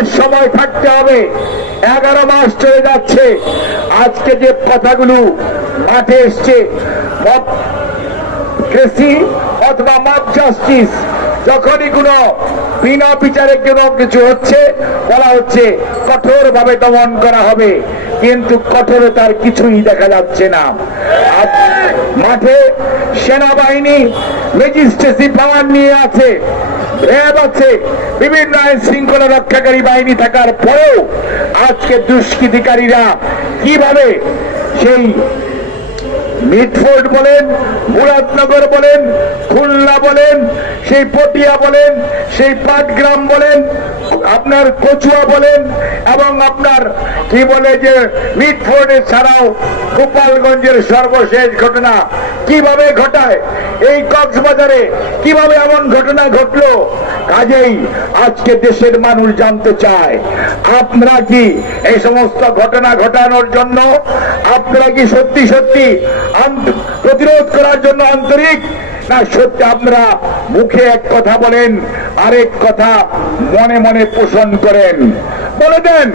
আমাদের সময় থাকতে হবে। এগারো মাস চলে যাচ্ছে। আজকে যে কথাগুলো মাঠে এসছে অথবা মব জাস্টিস, যখনই কোনো বিনা বিচারে কোনো কিছু হচ্ছে, বলা হচ্ছে, কঠোরভাবে দমন করা হবে। কিন্তু কঠোরতার কিছুই দেখা যাচ্ছে না। মাঠে সেনাবাহিনী ম্যাজিস্ট্রেসি পাওয়ার নিয়ে আছে আছে, বিভিন্ন আইন শৃঙ্খলা রক্ষাকারী বাহিনী থাকার পরেও আজকে দুষ্কৃতিকারীরা কীভাবে সেই মিটফোর্ড বলেন, মুরাদনগর বলেন, খুলনা বলেন, সেই পটিয়া বলেন, সেই পাটগ্রাম বলেন, আপনার কচুয়া বলেন, এবং আপনার কি বলে যে মিডফোর্ডের ছাড়াও গোপালগঞ্জের সর্বশেষ ঘটনা কীভাবে ঘটায়? এই কক্সবাজারে কীভাবে এমন ঘটনা ঘটলো? কাজেই আজকে দেশের মানুষ জানতে চায়, আপনারা কি এই সমস্ত ঘটনা ঘটানোর জন্য, আপনারা কি সত্যি সত্যি প্রতিরোধ করার জন্য আন্তরিক? না সত্যি আপনারা মুখে এক কথা বলেন, আরেক কথা মনে মনে পোষণ করেন। বলে দেন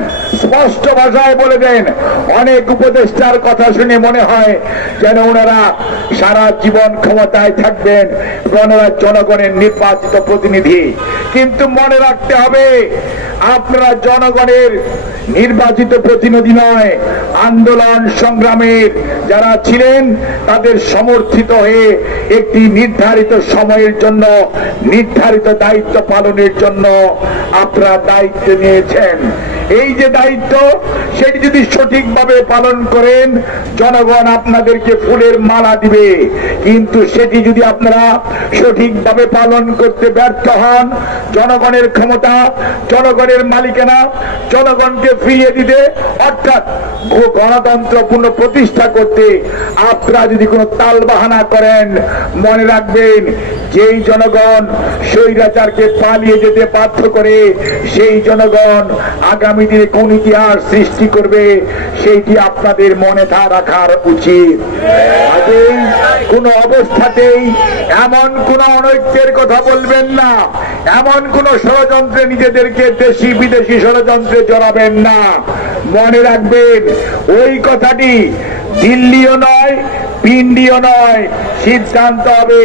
স্পষ্ট ভাষায় বলে দেন, অনেক উপদেষ্টার কথা শুনে মনে হয় যেন ওনারা সারা জীবন ক্ষমতায় থাকবেন ওনারা জনগণের নির্বাচিত প্রতিনিধি। কিন্তু মনে রাখতে হবে, আপনারা জনগণের নির্বাচিত প্রতিনিধি নয়, আন্দোলন সংগ্রামের যারা ছিলেন, তাদের সমর্থিত হয়ে একটি নির্ধারিত সময়ের জন্য, নির্ধারিত দায়িত্ব পালনের জন্য আপনারা দায়িত্ব নিয়েছেন। এই যে দায়িত্ব, সেটি যদি সঠিকভাবে পালন করেন, জনগণ আপনাদেরকে ফুলের মালা দিবে। কিন্তু সেটি যদি আপনারা সঠিকভাবে পালন করতে ব্যর্থ হন, জনগণের ক্ষমতা, জনগণের মালিকানা, জনগণকে ফিরিয়ে দিতে, অর্থাৎ গণতন্ত্র প্রতিষ্ঠা করতে আপনারা যদি কোনো তাল বাহানা করেন, মনে রাখবেন, যেই জনগণ স্বৈরাচারকে পালিয়ে যেতে বাধ্য করে, সেই জনগণ আগামী দিনে কোন ইতিহাস সৃষ্টি করবে, সেইটি আপনাদের মনে থা রাখার উচিত। কোন অবস্থাতেই এমন কোন অনৈক্যের কথা বলবেন না, এমন কোন ষড়যন্ত্রে নিজেদেরকে দেশি বিদেশি ষড়যন্ত্রে জড়াবেন না। মনে রাখবেন, ওই কথাটি দিল্লিও নয়, পিন্ডিও নয়, সিদ্ধান্ত হবে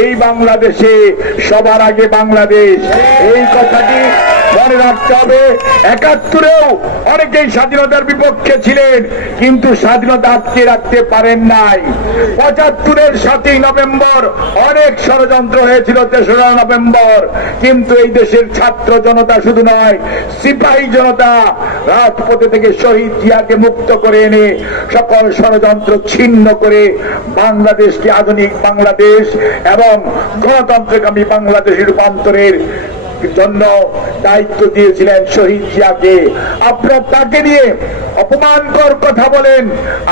এই বাংলাদেশে, সবার আগে বাংলাদেশ। এই কথাটি মনে রাখতে হবে, একাত্তরেও অনেকেই স্বাধীনতার বিপক্ষে ছিলেন, কিন্তু স্বাধীনতা আটকে রাখতে পারেন নাই। পঁচাত্তরের সাতই নভেম্বর অনেক ষড়যন্ত্র হয়েছিল তেসরা নভেম্বর, কিন্তু এই দেশের ছাত্র জনতা শুধু নয়, সিপাহী জনতা রাজপথে থেকে শহীদ জিয়াকে মুক্ত করে এনে সকল ষড়যন্ত্র ছিন্ন করে বাংলাদেশকে আধুনিক বাংলাদেশ এবং গণতন্ত্রকামী বাংলাদেশ রূপান্তরের জন্য দায়িত্ব দিয়েছিলেন শহীদ জিয়াকে। আপনার তাকে নিয়ে অপমানকর কথা বলেন।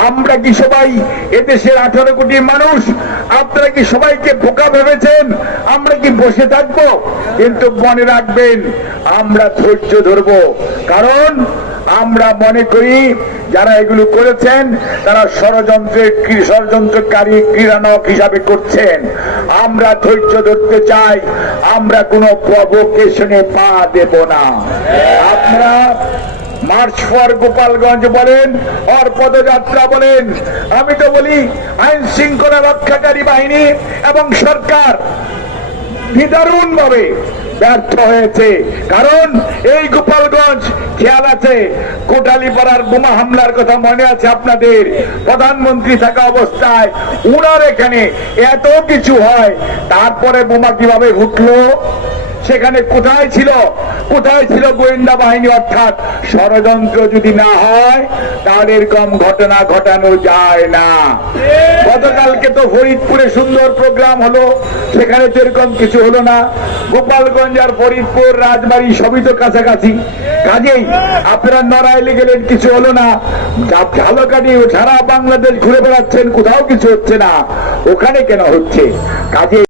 আমরা কি সবাই এদেশের আঠারো কোটি মানুষ? আপনারা কি সবাইকে বোকা ভেবেছেন? আমরা কি বসে থাকব? কিন্তু মনে রাখবেন, আমরা ধৈর্য ধরবো। কারণ আমরা মনে করি যারা এগুলো করেছেন, তারা ষড়যন্ত্রের ক্রী- ষড়যন্ত্রকারী ক্রীড়ানক হিসাবে করছেন। আমরা ধৈর্য ধরতে চাই, আমরা কোনো প্রভোকেশনে পা দেব না। আপনারা মার্চ ফর গোপালগঞ্জ বলেন, অর পদযাত্রা বলেন, আমি তো বলি আইন শৃঙ্খলা রক্ষাকারী বাহিনী এবং সরকার নিদারুণ ভাবে ব্যর্থ হয়েছে। কারণ এই গোপালগঞ্জ খেয়াল আছে, কোটালীপাড়ার বোমা হামলার কথা মনে আছে আপনাদের। প্রধানমন্ত্রী থাকা অবস্থায় উনার এখানে এত কিছু হয়, তারপরে বোমা কীভাবে ঘুটলো? সেখানে কোথায় ছিল? কোথায় ছিল গোয়েন্দা বাহিনী? অর্থাৎ ষড়যন্ত্র যদি না হয়, তাহলে এরকম ঘটনা ঘটানো যায় না। গতকালকে তো ফরিদপুরে সুন্দর প্রোগ্রাম হলো। সেখানে তো এরকম কিছু হলো না। গোপালগঞ্জ আর ফরিদপুর, রাজবাড়ি সবই তো কাছাকাছি। কাজেই আপনারা নড়াইলে গেলেন, কিছু হলো না। ঝালকাটি সারা বাংলাদেশ ঘুরে বেড়াচ্ছেন, কোথাও কিছু হচ্ছে না। ওখানে কেন হচ্ছে? কাজে